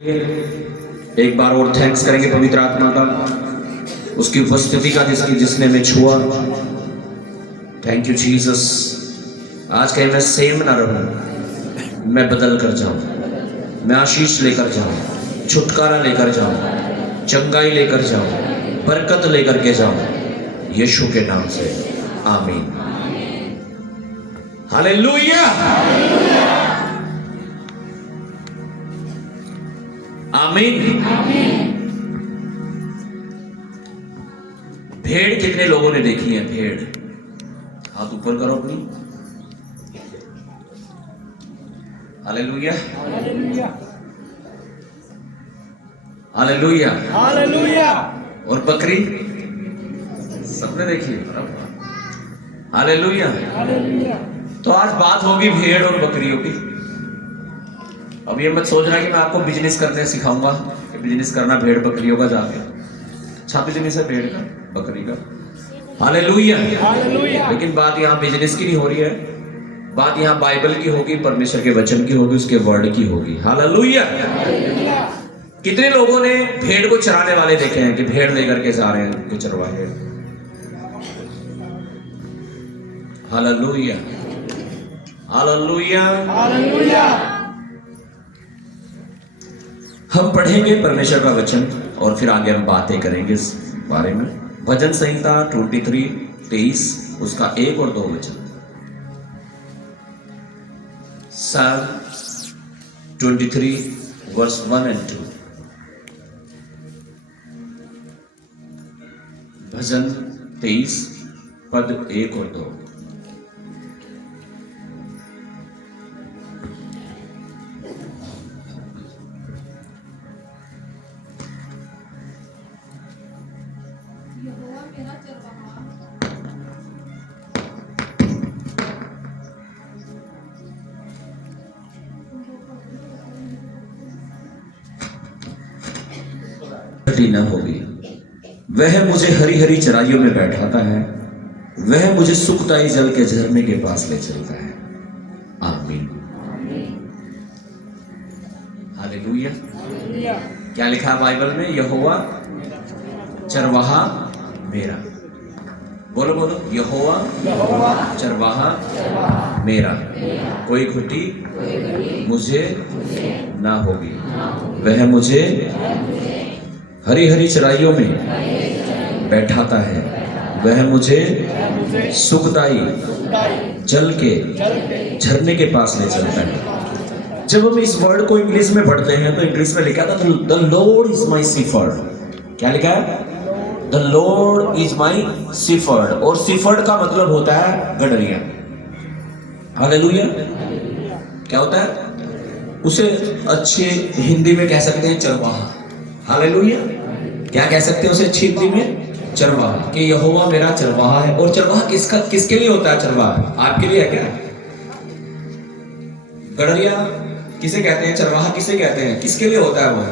एक बार और थैंक्स करेंगे पवित्र आत्मा का, उसकी उपस्थिति का जिसने में छुआ। Thank you Jesus. आज कहीं मैं सेम ना रहूं, मैं बदल कर जाऊं, मैं आशीष लेकर जाऊं, छुटकारा लेकर जाऊं, चंगाई लेकर जाऊं, बरकत लेकर के जाऊं, यीशु के नाम से आमीन। हालेलुया आमीन। भेड़ कितने लोगों ने देखी है? भेड़, हाथ ऊपर करो अपनी। Hallelujah hallelujah hallelujah. और बकरी सबने देखी है? हालेलुया। तो आज बात होगी भेड़ और बकरियों की। अब ये मत सोचना कि मैं आपको बिजनेस करने सिखाऊंगा कि बिजनेस करना भेड़ बकरियों का जाके। अच्छा बिजनेस है भेड़ का, बकरी का। हालेलुया। लेकिन बात यहाँ बिजनेस की नहीं हो रही है, बात यहाँ बाइबल की होगी, परमेश्वर के वचन की होगी, उसके वर्ड की होगी। हालेलुया। कितने लोगों ने भेड़ को चराने वाले देखे हैं कि भेड़ लेकर के जा रहे हैं उनके चरवाहे? Hallelujah hallelujah hallelujah. हम पढ़ेंगे परमेश्वर का वचन और फिर आगे हम बातें करेंगे इस बारे में। भजन संहिता 23:23 उसका 1 और 2 वचन। Psalm 23 verse 1 and 2। भजन 23 पद 1 और 2। न होगी। वह मुझे हरी हरी चराइयों में बैठाता है, वह मुझे सुखदाई जल के झरने के पास ले चलता है। आमीन। हालेलुया। क्या लिखा है बाइबल में? यहोवा चरवाहा मेरा। बोलो बोलो, यहोवा चरवाहा मेरा, कोई खुटी मुझे ना होगी। वह मुझे हरी हरी चराइयों में बैठाता है, वह मुझे सुखदाई जल के झरने के पास ले चलता है। जब हम इस वर्ड को इंग्लिश में पढ़ते हैं तो इंग्लिश में लिखा था the Lord is my shepherd. क्या लिखा है? The Lord is my shepherd. और सीफर्ड का मतलब होता है गडरिया। हालेलुया। क्या होता है? उसे अच्छे हिंदी में कह सकते हैं चरवाहा। हालेलुया। क्या कह सकते हैं उसे अच्छी हिंदी में? चरवाहा। कि यहोवा मेरा चरवाहा है। और चरवाहा किसके लिए होता है? चरवाहा आपके लिए है क्या? गडरिया किसे कहते हैं? चरवाहा किसे कहते हैं? किसके लिए होता है? वो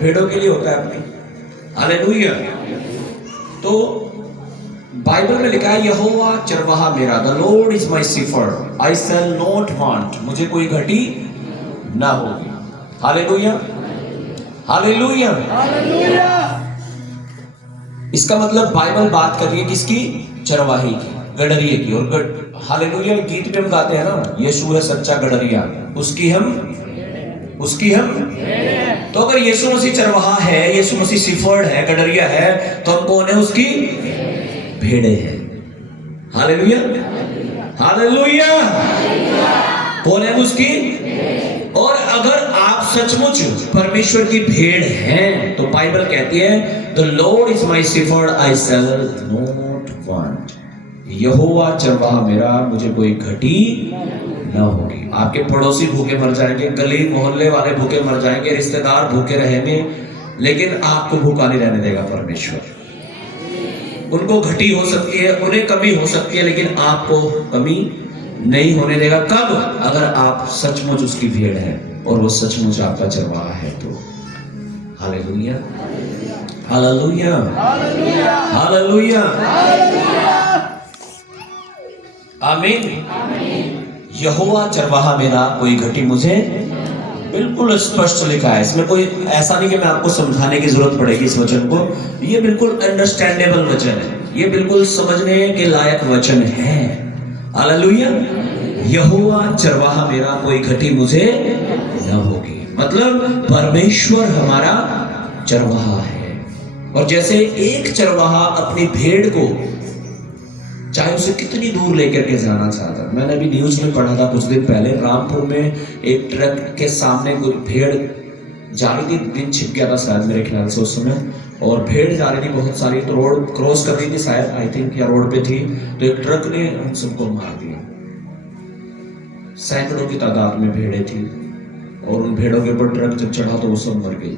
भेड़ों के लिए होता है अपनी। हालेलुया। तो बाइबल में लिखा है यहोवा चरवाहा मेरा, the Lord is my shepherd, I shall not want, मुझे कोई घटी ना होगी। Hallelujah hallelujah hallelujah. इसका मतलब बाइबल बात कर रही है किसकी? चरवाही की, गडरिये की। और हालेलुया गीत में हम गाते हैं ना, यीशु है सच्चा गडरिया, उसकी हम तो अगर यीशु मसीह चरवाहा है, यीशु मसीह shepherd है, गडरिया है, तो हम कौन है? उसकी भेड़े हैं। Hallelujah hallelujah. कौन है उसकी? और अगर आप सचमुच परमेश्वर की भेड़ हैं तो बाइबल कहती है the Lord is my shepherd, I shall not want. यहोवा चरवाहा मेरा, मुझे कोई घटी न होगी। आपके पड़ोसी भूखे मर जाएंगे, गली मोहल्ले वाले भूखे मर जाएंगे, रिश्तेदार भूखे रहेंगे, लेकिन आपको भूखा नहीं रहने देगा परमेश्वर। उनको घटी हो सकती है, उन्हें कमी हो सकती है, लेकिन आपको कमी नहीं होने देगा। कब? अगर आप सचमुच उसकी भेड़ है और वो सचमुच आपका चरवाहा है तो। हालेलुया हालेलुया हालेलुया आमीन। यहोवा चरवाहा मेरा, कोई घटी मुझे बिल्कुल स्पष्ट लिखा है इसमें, कोई ऐसा नहीं कि मैं आपको समझाने की जरूरत पड़ेगी इस वचन को। ये बिल्कुल अंडरस्टैंडेबल वचन है, ये बिल्कुल समझने के लायक वचन है। हालेलुया। यहोवा चरवाहा मेरा, कोई घटी मुझे न होगी। मतलब परमेश्वर हमारा चरवाहा है। और जैसे एक चरवाहा अपनी भेड़ को चाहे उसे कितनी दूर लेकर के जाना चाहता है। मैंने अभी न्यूज में पढ़ा था कुछ दिन पहले, रामपुर में एक ट्रक के सामने कोई भेड़ जा रही थी, दिन छिप गया था शायद मेरे ख्याल से उस समय, और भेड़ जा रही थी बहुत सारी, तो रोड क्रॉस कर रही थी शायद, आई थिंक, या रोड पे थी, तो एक ट्रक ने उन सबको मार दिया। सैकड़ों की तादाद में भेड़ें थी, और उन भेड़ों के ऊपर ट्रक जब चढ़ा तो वो सब मर गई।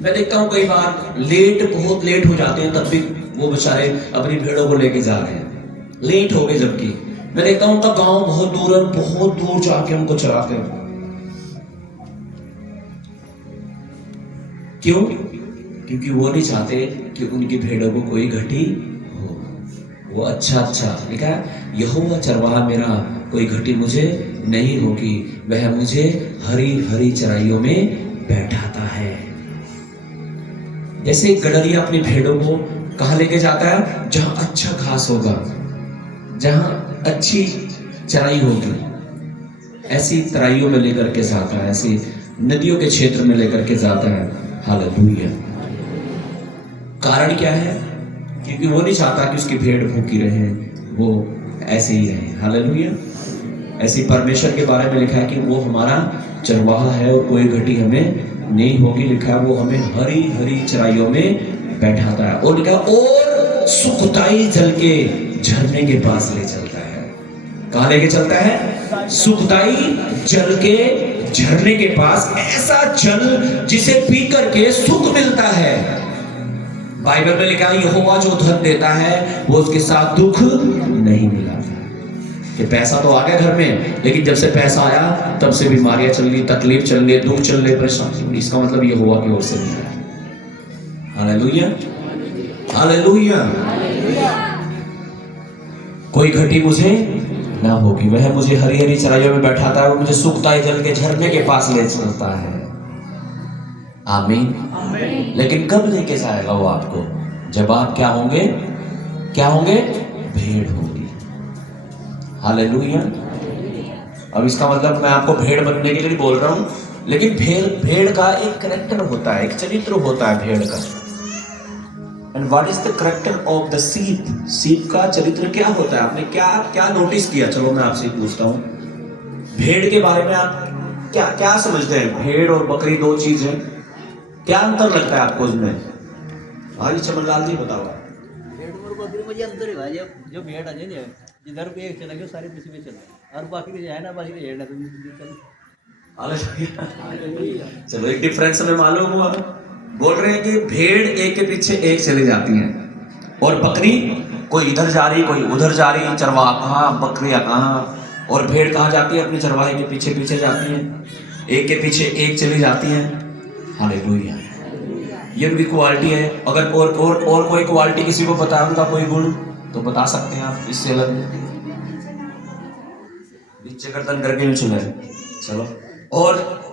मैं देखता हूँ कई बार बहुत लेट हो जाते हैं, तब भी वो बेचारे अपनी भेड़ों को लेके जा रहे हैं, लेट हो गए जबकि। मैं देखता हूँ उनका गांव बहुत दूर है, बहुत दूर जाके उनको चराते हैं। क्यों? क्योंकि वो नहीं चाहते कि उनकी भेड़ों को कोई घटी हो। वो अच्छा लिखा है, यहोवा चरवाहा मेरा, कोई घटी मुझे नहीं होगी, वह मुझे हरी हरी चराइयों में बैठाता है। जैसे गडरिया अपनी भेड़ों को कहाँ लेके जाता है? जहां अच्छा घास होगा, जहां अच्छी चराई होगी, ऐसी तराइयों में लेकर के जाता है, ऐसी नदियों के क्षेत्र में लेकर के जाता है। हालेलुया। कारण क्या है? क्योंकि वो नहीं चाहता कि उसकी भेड़ भूखी रहे, वो ऐसे ही रहे। हालेलुया। ऐसी परमेश्वर के बारे में लिखा है कि वो हमारा चरवाहा है और कोई घटी हमें नहीं होगी। लिखा है वो हमें हरी हरी चराइयों में बैठाता है, और लिखा और सुखदाई जल के झरने के पास ले चलता है। कहां लेके चलता है? सुखदाई जल के झरने के पास, ऐसा जल जिसे पी करके सुख मिलता है। बाइबल में लिखा है यहोवा जो धन देता है वो उसके साथ दुख नहीं मिलाता। कि पैसा तो आ गया घर में, लेकिन जब से पैसा आया तब से बीमारियां चल रही, तकलीफ चल रही, दुख चल रहे, परेशानी। इसका मतलब यहोवा की ओर से नहीं है। Hallelujah, hallelujah. कोई घटी मुझे ना होगी, वह मुझे हरी हरी चराइयों में बैठाता है, वो मुझे सुखदाई जल के झरने के पास ले चलता है। आमीन। लेकिन कब लेके जाएगा वो आपको? जब आप क्या होंगे? क्या होंगे? भेड़ होगी। हालेलुया। अब इसका मतलब मैं आपको भेड़ बनने के लिए बोल रहा हूं, लेकिन भेड़ का एक कैरेक्टर होता है, एक चरित्र होता है भेड़ का। And what is the character of the sheep? Sheep का चरित्र क्या होता है? आपने क्या क्या नोटिस किया? चलो मैं आपसे पूछता हूँ, भेड़ के बारे में आप क्या क्या समझते हैं? भेड़ और बकरी दो चीज है, क्या अंतर लगता है आपको उसमें? भाई चमनलाल जी बताओ। भेड़ और बकरी में ये अंतर है भाई, जो भेड़ है ना जिधर पे एक चला गया सारे पीछे में चला, और बाकी जो है ना बाकी भेड़ है तो चलो एक डिफरेंस हमें मालूम हुआ। बोल रहे हैं कि भेड़ एक के पीछे एक चली जाती हैं, और बकरी कोई इधर जा रही कोई उधर जा रही, चरवाहा कहाँ, बकरियां कहाँ, और भेड़ कहाँ जाती है? अपने चरवाहे के पीछे पीछे जाती हैं, एक के पीछे एक चली जाती हैं। हालेलुया। ये उनकी क्वालिटी है। अगर और कोई क्वालिटी किसी को पता है, उनका कोई गुण, तो बता सकते हैं आप इससे अलग। नीचे गर्दन करके नहीं चले, चलो। और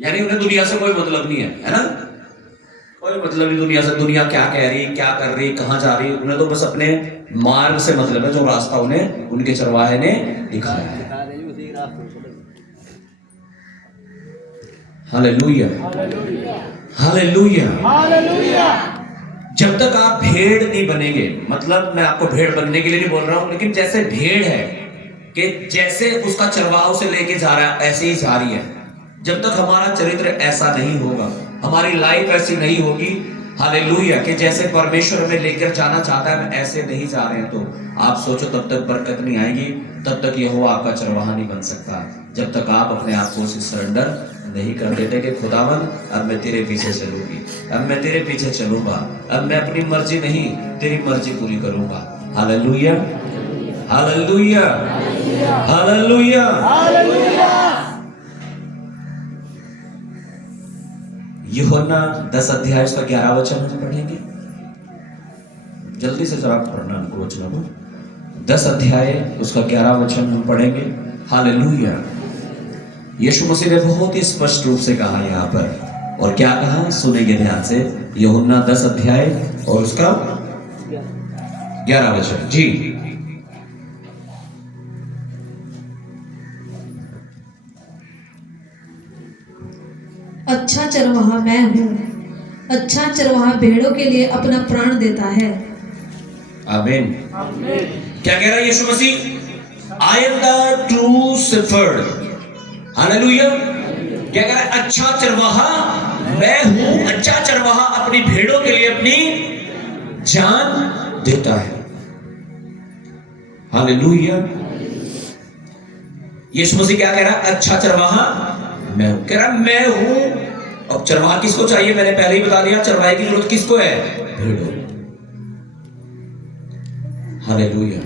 यानी उन्हें दुनिया से कोई मतलब नहीं है ना? कोई मतलब नहीं दुनिया से, दुनिया क्या कह रही, क्या कर रही, कहाँ जा रही, उन्हें तो बस अपने मार्ग से मतलब है, जो रास्ता उन्हें उनके चरवाहे ने दिखाया है। Hallelujah, hallelujah, hallelujah. जब तक आप भेड़ नहीं बनेंगे, मतलब मैं आपको भेड़ बनने के लिए नहीं बोल रहा हूं, लेकिन जैसे भेड़ है कि जैसे उसका चरवाहा उसे लेके जा रहा है ऐसे ही जा रही है। जब तक हमारा चरित्र ऐसा नहीं होगा, हमारी लाइफ ऐसी नहीं होगी, हालेलुया, कि जैसे परमेश्वर हमें लेकर जाना चाहता है हम ऐसे नहीं जा रहे हैं, तो आप सोचो तब तक बरकत नहीं आएगी, तब तक यहोवा आपका चरवाहा नहीं बन सकता। जब तक आप अपने आप को उसे सरेंडर नहीं कर देते कि खुदावन अब मैं तेरे पीछे चलूंगी, अब मैं तेरे पीछे चलूंगा, अब मैं अपनी मर्जी नहीं तेरी मर्जी पूरी करूंगा। Hallelujah, hallelujah, hallelujah, hallelujah. यूहन्ना 10 अध्याय उसका 11 वचन हम पढ़ेंगे। जल्दी से जरा पढ़ना हमको वचनों को। 10 अध्याय उसका 11 वचन हम पढ़ेंगे। हालेलुया। यीशु मसीह ने बहुत ही स्पष्ट रूप से कहा यहाँ पर, और क्या कहा सुनेंगे ध्यान से। यूहन्ना 10 अध्याय और उसका 11 वचन जी। अच्छा चरवाहा मैं हूँ। अच्छा चरवाहा भेड़ों के लिए अपना प्राण देता है। आमीन। क्या कह रहा है यीशु मसीह? I am the true shepherd. Hallelujah. क्या कह रहा है? अच्छा चरवाहा मैं हूं। अच्छा चरवाहा अपनी भेड़ों के लिए अपनी जान देता है। हालेलुया। यीशु मसीह क्या कह रहा है? अच्छा चरवाहा मैं हूं। कह रहा मैं हूं। अब चरवाहा किसको चाहिए? मैंने पहले ही बता दिया, चरवाहे की जरूरत किसको है? भेड़ों। हालेलुया।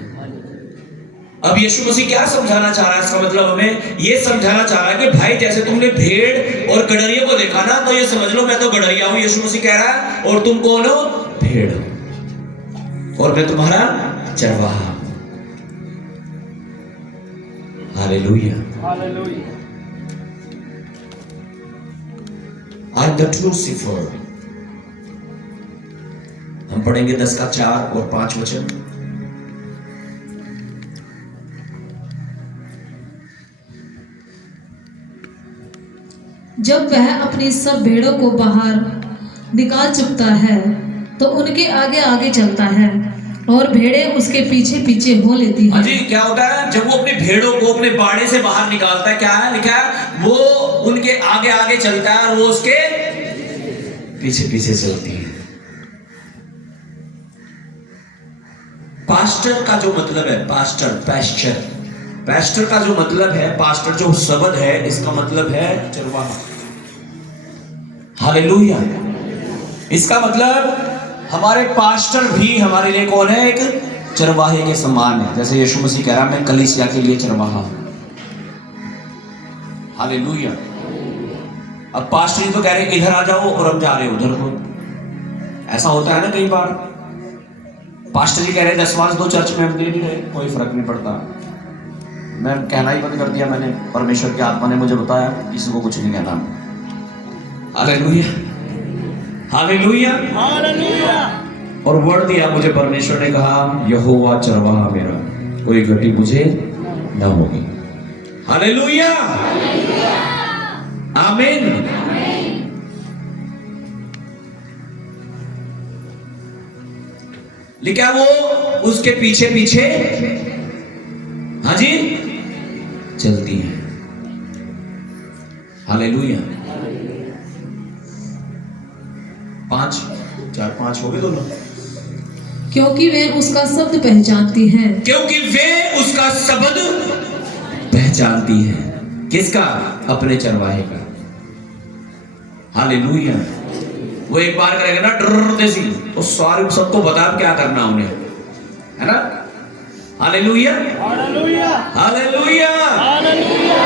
अब यीशु मसीह क्या समझाना चाह रहा है? इसका मतलब हमें यह समझाना चाह रहा है कि भाई जैसे तुमने भेड़ और गड़रिया को देखा ना, तो ये समझ लो मैं तो गड़रिया हूं, यीशु मसीह कह रहा है, और तुम कौन हो? भेड़ हो, और मैं तुम्हारा चरवाहा हूं। Hallelujah. I am the true shepherd. हम पढ़ेंगे 10 का 4 और 5 वचन। जब वह अपनी सब भेड़ों को बाहर निकाल चुकता है तो उनके आगे आगे चलता है और भेड़ें उसके पीछे पीछे हो लेती हाँ हैं। जी, क्या होता है जब वो अपनी भेड़ों को अपने बाड़े से बाहर निकालता है? क्या है लिखा है? वो उनके आगे आगे चलता है और वो उसके पीछे पीछे चलती है। पास्टर का जो मतलब है, पास्टर का जो मतलब है, पास्टर जो शब्द है, इसका मतलब है चरवाहा। हालेलुया। इसका मतलब हमारे पास्टर भी हमारे लिए कौन है? एक चरवाहे के समान है। जैसे यीशु मसीह कह रहा है मैं कलीसिया के लिए चरवाहा हूं। हालेलुया। अब पास्टर जी तो कह रहे हैं इधर आ जाओ और हम जा रहे हैं उधर को। ऐसा होता है ना कई बार। पास्टर जी कह रहे हैं दसवांश दो, चर्च में हम दे नहीं रहे, कोई फर्क नहीं पड़ता। मैं कहना ही बंद कर दिया मैंने, परमेश्वर की आत्मा ने मुझे बताया किसी को कुछ नहीं कहना। हालेलुया। हालेलुया। हालेलुया। और वर्ड दिया मुझे परमेश्वर ने, कहा यहोवा चरवाहा मेरा, कोई घटी मुझे न होगी। हालेलुया। आमीन। लिखा वो उसके पीछे पीछे हाँ जी चलती है। हालेलुया। 5 4 5 हो गए दोनों। क्योंकि वे उसका शब्द पहचानती हैं। क्योंकि वे उसका शब्द पहचानती हैं। किसका? अपने चरवाहे का। हालेलुया। वो एक बार करेगा ना डर देसी, तो सारे सबको बता क्या करना उन्हें, है ना? हालेलुया। हालेलुया। हालेलुया। हालेलुया।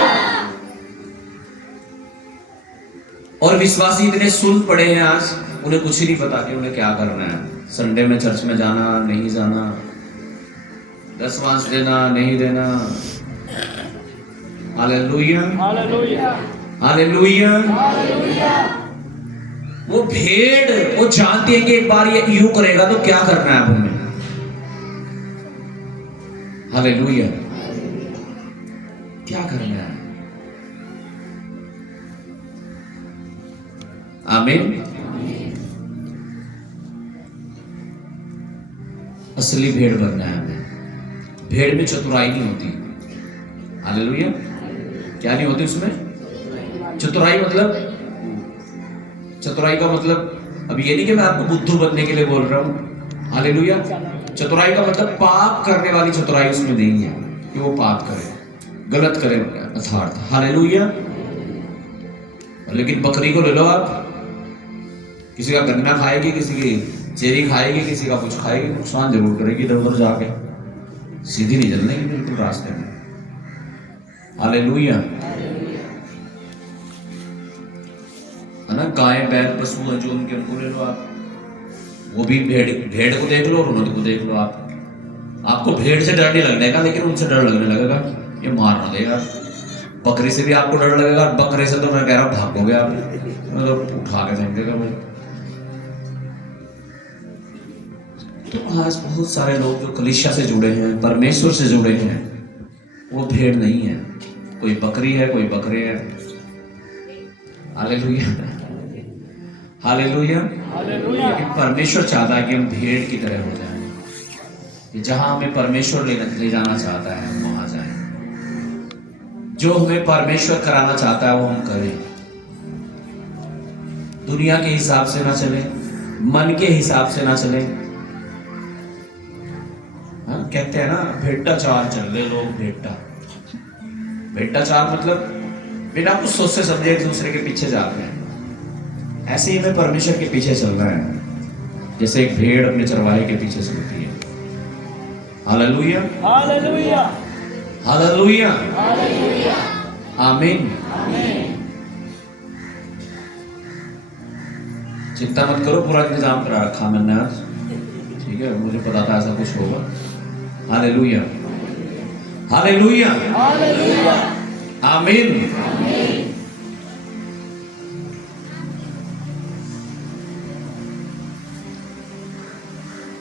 और विश्वासी इतने सुन पड़े हैं आज, उन्हें कुछ ही नहीं पता कि उन्हें क्या करना है। संडे में चर्च में जाना नहीं जाना, दसवांश देना नहीं देना। हालेलुया। हालेलुया। हालेलुया। वो भेड़ वो जानती है कि एक बार ये यूं करेगा तो क्या करना है अब हमें। हालेलुया। क्या करना है? आमीन। असली भेड़ बनना है हमें। भेड़ में चतुराई नहीं होती। हालेलुया। क्या नहीं होती उसमें? चतुराई मतलब, चतुराई का मतलब अब ये नहीं कि मैं आपको बुद्धू बनने के लिए बोल रहा हूं। हालेलुया। चतुराई का मतलब पाप करने वाली चतुराई उसमें नहीं है कि वो पाप करे, गलत करे अर्थात। हालेलुया। लेकिन बकरी को ले लो आप, किसी का गन्ना खाएगी, किसी की चेरी खाएगी, किसी का कुछ खाएगी, नुकसान जरूर करेगी इधर उधर जाके, सीधी नहीं चलने की बिल्कुल रास्ते में। हालेलुया। है ना? गाय बैल पशु है जो उनके, उनको ले लो आप। वो भी भेड़ को देख लो और उनको देख लो आप। आपको भेड़ से डर नहीं लगने का, लेकिन उनसे डर लगने लगेगा, ये मार ना देगा। बकरी से भी आपको डर लगेगा, बकरे से तो मैं कह रहा हूँ भागोगे आप, मैं तो उठा के फेंक देगा भाई। तो आज बहुत सारे लोग जो कलीसिया से जुड़े हैं, परमेश्वर से जुड़े हैं, वो भेड़ नहीं है, कोई बकरी है, कोई बकरे है। Hallelujah, hallelujah. लेकिन परमेश्वर चाहता है कि हम भेड़ की तरह हो जाएं, कि जहां हमें परमेश्वर ले जाना चाहता है हम वहां जाएं, जो हमें परमेश्वर कराना चाहता है वो हम करें। दुनिया के हिसाब से ना चले, मन के हिसाब से ना चले। हाँ, कहते हैं ना भेट्टा चाल चल रहे लोग, भेट्टा चाल मतलब बिना कुछ सोचे समझे एक दूसरे के पीछे जा रहे हैं। ऐसे ही हमें परमेश्वर के पीछे चलना है, जैसे एक भेड़ अपने चरवाहे के पीछे चलती है। हालेलुया, हालेलुया, हालेलुया, आमीन। चिंता मत करो, पूरा इंतजाम करा रखा मैंने आज, ठीक है, मुझे पता था ऐसा कुछ होगा। हालेलुया, हालेलुया, आमीन।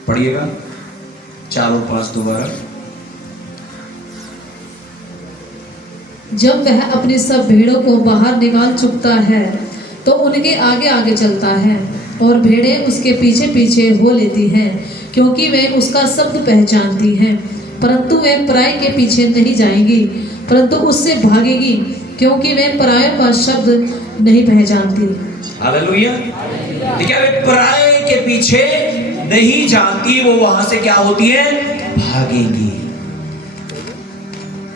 पढ़िएगा 4 और 5 दोबारा। जब वह अपनी सब भेड़ों को बाहर निकाल चुकता है तो उनके आगे आगे चलता है, और भेड़ें उसके पीछे पीछे हो लेती हैं, क्योंकि वे उसका शब्द पहचानती हैं। परंतु वे पराये के पीछे नहीं जाएंगी, परंतु उससे भागेगी, क्योंकि वे परायों का शब्द नहीं पहचानती। हालेलुया। देखिए, वे पराये के पीछे नहीं जानती, वो वहां से क्या होती है, भागेगी।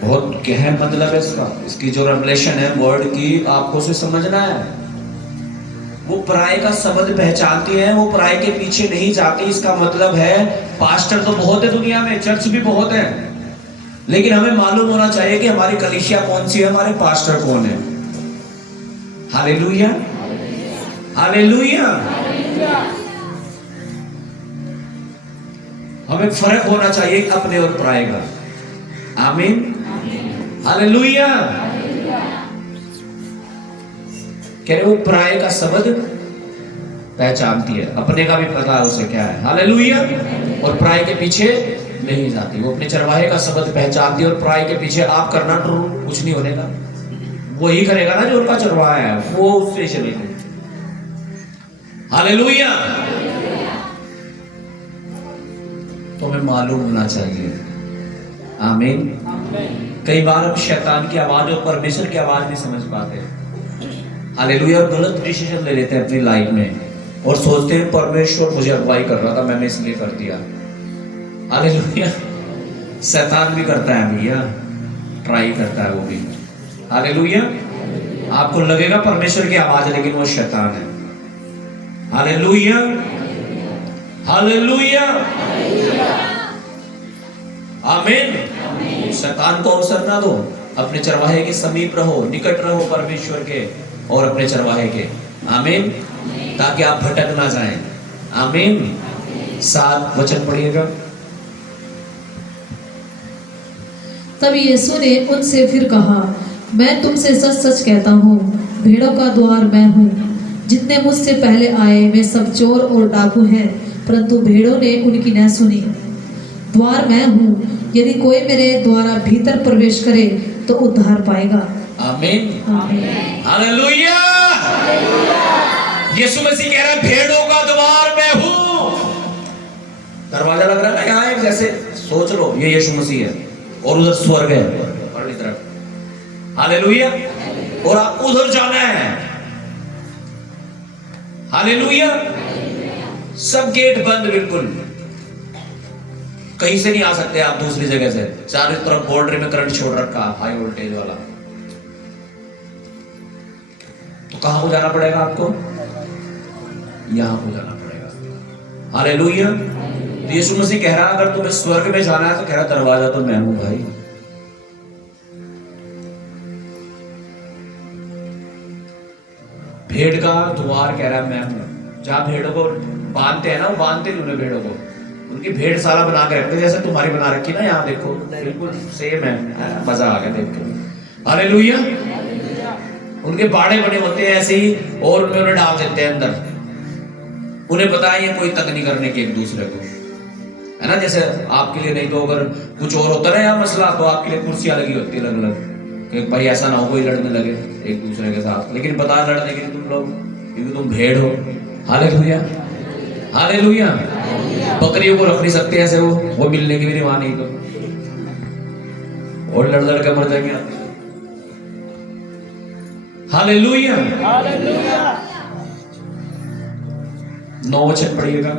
बहुत गहन मतलब है इसका, इसकी जो रेवलेशन है वर्ड की, आपको उसे समझना है। वो पराये का शब्द पहचानती है, वो पराये के पीछे नहीं जाती। इसका मतलब है पास्टर तो बहुत है दुनिया में, चर्च भी बहुत है, लेकिन हमें मालूम होना चाहिए कि हमारी कलीसिया कौन सी है, हमारे पास्टर कौन है। Hallelujah, hallelujah. हमें फर्क होना चाहिए अपने और पराये का। आमीन, हालेलुया। कह रहे वो पराये का शब्द पहचानती है, अपने का भी पता है उसे क्या है। हालेलुया। और पराये के पीछे नहीं जाती, वो अपने चरवाहे का शब्द पहचानती है, और पराये के पीछे आप करना कुछ नहीं होने का, वही करेगा ना जो उनका चरवाहा है, वो उससे चलेगा। हालेलुया। तो हमें मालूम होना चाहिए। आमीन। कई बार हम शैतान की आवाज और परमेश्वर की आवाज नहीं समझ पाते। हालेलुया। और गलत डिसीजन ले लेते हैं अपनी लाइफ में, और सोचते हैं परमेश्वर मुझे अगुवाई कर रहा था, मैंने इसलिए कर दिया। हालेलुया। शैतान भी करता है भैया, ट्राई करता है वो भी। हालेलुया। आपको लगेगा परमेश्वर की आवाज, लेकिन वो शैतान है। हालेलुया, हालेलुया, आमीन। शैतान को अवसर ना दो, अपने चरवाहे के समीप रहो, निकट रहो परमेश्वर के और अपने चरवाहे के। आमीन। ताकि आप भटक ना जाएं। आमीन। 7 वचन पढ़िएगा। तब यीशु ने उनसे फिर कहा, मैं तुमसे सच सच कहता हूँ, भेड़ों का द्वार मैं हूँ। जितने मुझसे पहले आए वे सब चोर और डाकू हैं, परंतु भेड़ों ने उनकी न सुनी। द्वार मैं हूँ, यदि कोई मेरे द्वारा भीतर प्रवेश करे तो उद्धार पाएगा। आमीन, आमीन। हालेलुया। यीशु मसीह कह रहा है भेड़ों का द्वार मैं हूँ। दरवाजा लग रहा है ना यहाँ, एक जैसे सोच लो ये यीशु मसीह है और उधर स्वर्ग है परली तरफ। हालेलुया। और आपको उधर जाना है। हालेलुया। सब गेट बंद, बिल्कुल कहीं से नहीं आ सकते आप, दूसरी जगह से। चारों तरफ बाउंड्री में करंट छोड़ रखा, हाई वोल्टेज वाला। तो कहां को जाना पड़ेगा आपको? यहां को जाना पड़ेगा। हालेलुया। तो यीशु मसीह कह रहा है अगर तुम्हें स्वर्ग में जाना है तो कह रहा दरवाजा तो मैं हूं भाई। भेड़ का द्वार कह रहा है मैं हूं। जहां भेड़ों को बांधते हैं ना, वो बांधते नहीं उन्हें, भेड़ों को उनकी भेड़शाला बना के रखते जैसे तुम्हारी बना रखी ना, यहाँ देखो बिल्कुल सेम है, मजा आ गया देख के। हालेलुया। उनके बाड़े बने होते हैं ऐसे ही, और उन्हें डाल देते हैं अंदर। उन्हें पता है ये कोई तंग नहीं करने के एक दूसरे को, है ना। जैसे आपके लिए नहीं तो अगर कुछ और होता है यहाँ मसला, तो आपके लिए कुर्सियां लगी होती है अलग अलग, कि भाई ऐसा ना हो कोई लड़ने लगे एक दूसरे के साथ। लेकिन पता लड़ने के लिए तुम लोग, क्योंकि तुम भेड़ हो। Hallelujah, hallelujah. बकरियों को रख नहीं सकते ऐसे, वो मिलने की भी वहां नहीं तो, और लड़ लड़ के मर जाएंगे। Hallelujah, hallelujah. 9 वचन पढ़िएगा।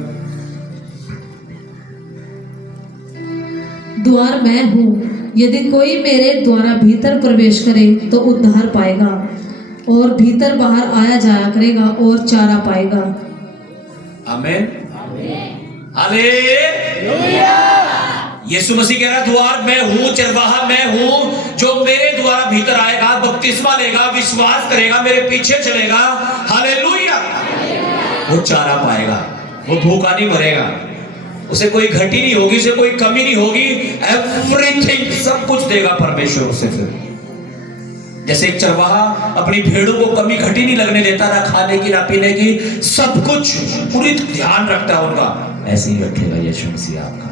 द्वार मैं हूँ, यदि कोई मेरे द्वारा भीतर प्रवेश करे तो उद्धार पाएगा, और भीतर बाहर आया जाया करेगा और चारा पाएगा। आमीन, हालेलुया। यीशु मसीह कह रहा द्वार मैं हूँ, चरवाहा मैं हूँ। जो मेरे द्वारा भीतर आएगा, बपतिस्मा लेगा, विश्वास करेगा, मेरे पीछे चलेगा, हालेलुया, वो चारा पाएगा, वो भूखा नहीं मरेगा, उसे कोई घटी नहीं होगी, उसे कोई कमी नहीं होगी। एवरीथिंग, सब कुछ देगा परमेश्वर उसे। फिर जैसे एक चरवाहा अपनी भेड़ों को कमी घटी नहीं लगने देता, ना खाने की ना पीने की, सब कुछ पूरी ध्यान रखता है उनका, ऐसे ही रखेगा यीशु मसीह आपका।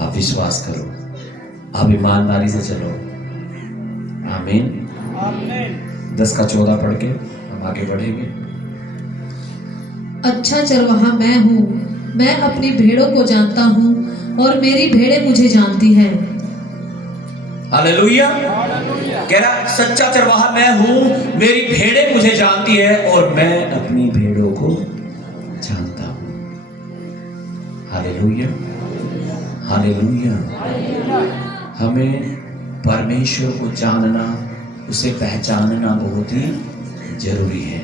आप विश्वास करो, आप ईमानदारी से चलो। आमीन, आमीन। 10 का 14 पढ़ के हम आगे बढ़ेंगे। अच्छा चरवाहा मैं हूँ, मैं अपनी भेड़ों को जानता हूँ और मेरी भेड़ें मुझे जानती हैं। हालेलुया। कह रहा सच्चा चरवाहा मैं हूँ, मेरी भेड़ें मुझे जानती है और मैं अपनी भेड़ों को जानता हूँ। Hallelujah, hallelujah. हमें परमेश्वर को जानना, उसे पहचानना बहुत ही जरूरी है।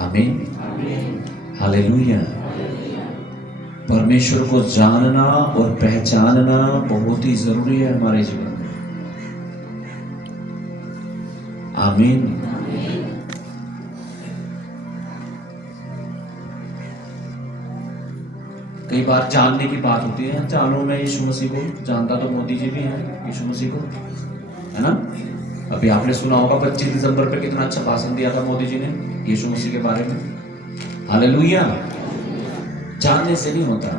आमीन, हालेलुया। परमेश्वर को जानना और पहचानना बहुत ही जरूरी है हमारे जीवन में। आमीन। कई बार जानने की बात होती है, जानो मैं यीशु मसीह को जानता, तो मोदी जी भी हैं यीशु मसीह को, है ना। अभी आपने सुना होगा 25 दिसंबर पे कितना अच्छा भाषण दिया था मोदी जी ने यीशु मसीह के बारे में। हालेलुया। जानने से नहीं होता,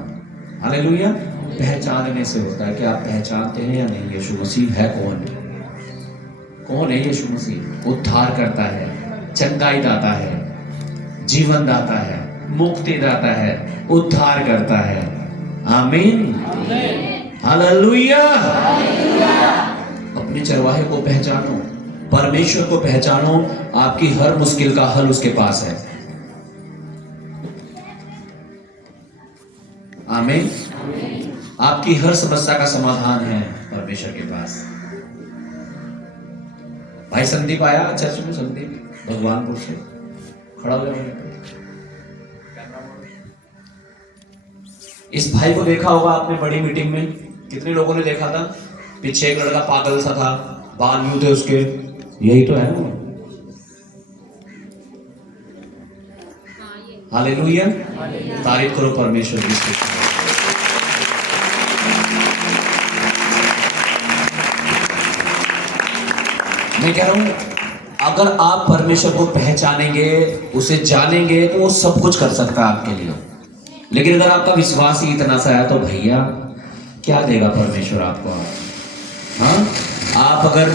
हालेलुया, पहचानने से होता है कि आप पहचानते हैं या नहीं यीशु मसीह है कौन। कौन है यीशु मसीह? उद्धार करता है, चंगाई दाता है, जीवन दाता है, मुक्ति दाता है, उद्धार करता है। आमीन, हालेलुया। अपने चरवाहे को पहचानो, परमेश्वर को पहचानो, आपकी हर मुश्किल का हल उसके पास है। आमीन। आपकी हर समस्या का समाधान है परमेश्वर के पास। भाई संदीप आया चर्च में, संदीप भगवानपुर से, खड़ा हो जाओ। इस भाई को देखा होगा आपने बड़ी मीटिंग में, कितने लोगों ने देखा था? पीछे एक लड़का पागल सा था, बाल यूं थे उसके, यही तो है ना। हालेलुया, तारीफ करो परमेश्वर की। मैं कह रहा हूं, अगर आप परमेश्वर को पहचानेंगे, उसे जानेंगे, तो वो सब कुछ कर सकता है आपके लिए। लेकिन अगर आपका विश्वास ही इतना सा है तो भैया क्या देगा परमेश्वर आपको? हाँ, आप अगर